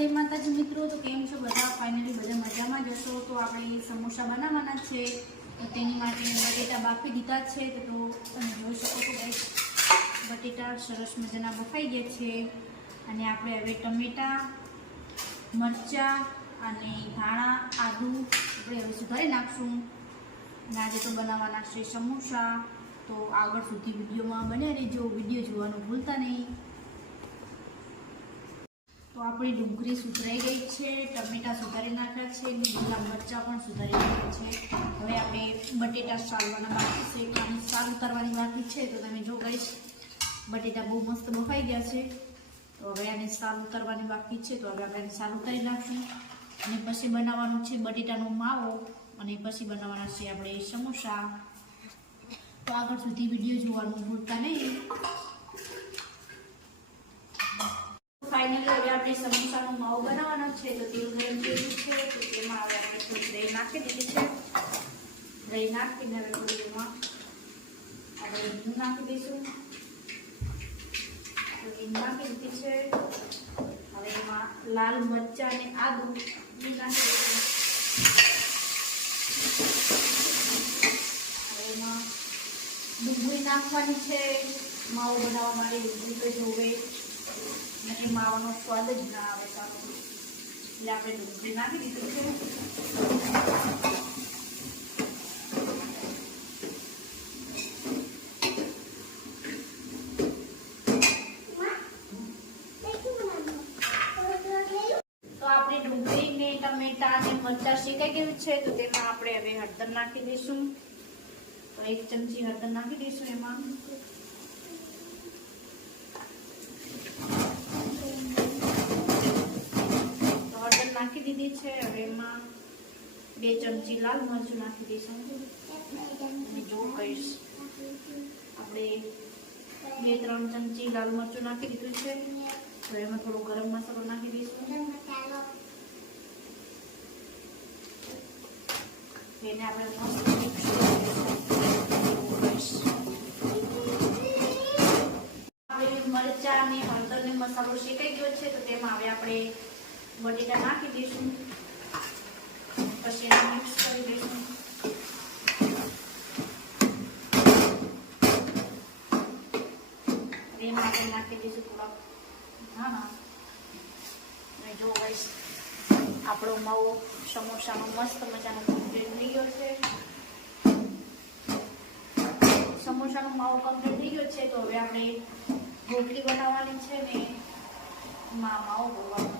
जय माताजी मित्रों। तो केम छो बधा? फाइनली बधा मजामां ज हशो। तो आपणे समोसा बनाववाना छे, तो तेनी माटे बटेटा बाफी दीधा छे। तो तमे जोई शको छो गाइस, बटेटा सरस मजाना बफाई गया छे। अने आपणे हवे टमेटा, मरचा अने धाणा, आदू आपणे हवे सुधारी नाखशुं। अने आजे तो बनाववाना छे समोसा। तो आगळ सुधी विडियोमां बने रहेजो, विडियो जोवानुं भूलता नहीं। तो अपनी डूंगरी सुधराई गई है, टमेटा सुधारी नाख्या है, લીલા મરચા पण सुधारी नाख्या है। हवे आपणे बटेटा सालवाना बाकी छे, आनी साल उतारवानी बाकी छे। तो तमे जो गाइस बटेटा बहु मस्त बफाई गया है। तो हवे आने साल उतारवानी बाकी छे। तो हवे आपणे साल उतारी नाखशुं अने पछी बनाववानुं छे बटेटानो मावो अने पछी बनाववाना छे आपणे समोसा। तो आगळ सुधी विडियो जोवानुं भूलता नहीं। फाइनली हवे आपणे समोसानो मावो बनाववानो छे। तो तेल गरम थई गयुं छे। तो तेमां हवे आपणे थोड़ी दही नाखी दीधी छे। दही नाखीने हवे थोड़ी एमां आपणे हींग नाखी दईशुं। तो हींग नाखी दीधी छे। हवे एमां लाल मरचा अने आदू बी नाखी दईशुं। हवे एमां डુંગળી નાખવાની છે। માવો બનાવવા માટે ડુંગળી તો જોવે, અને માવાનો સ્વાદ જ ના આવે સારો, એટલે આપણે ડુંગળી નાખી દીધું છે। તો આપણે ડુંગળી ને ટમેટા અને મરચાં શેકાઈ ગયું છે। તો તેમાં આપણે હવે હળદર નાખી દઈશું। તો 1 ચમચી હળદર નાખી દઈશું એમાં। નાખી દીધી છે। હવે એમાં 2 ચમચી લાલ મરચું નાખી દઈશું। અને જો કઈશ આપણે 2-3 ચમચી લાલ મરચું નાખી દીધું છે। તો એમાં થોડો ગરમ મસાલો નાખી દઈશું। એને આપણે મસ્ત મિક્સ કરીશું। આપણે મરચા અને હળદર ને મસાલો શેકાઈ ગયો છે। તો તેમાં હવે આપણે बटेटा नाखी दईशुं, पछी एने मिक्स करी दईशुं। एमां आपणे नाखी दईशुं थोड़ा धाणा। अने जो गाइस आपणो मावो समोसानो मस्त मजानो कम्प्लीट थई गयो छे। समोसानो मावो कम्प्लीट थई गयो छे। तो हवे आपणे रोटली बनाववानी छे ने एमां मावो भरવાનો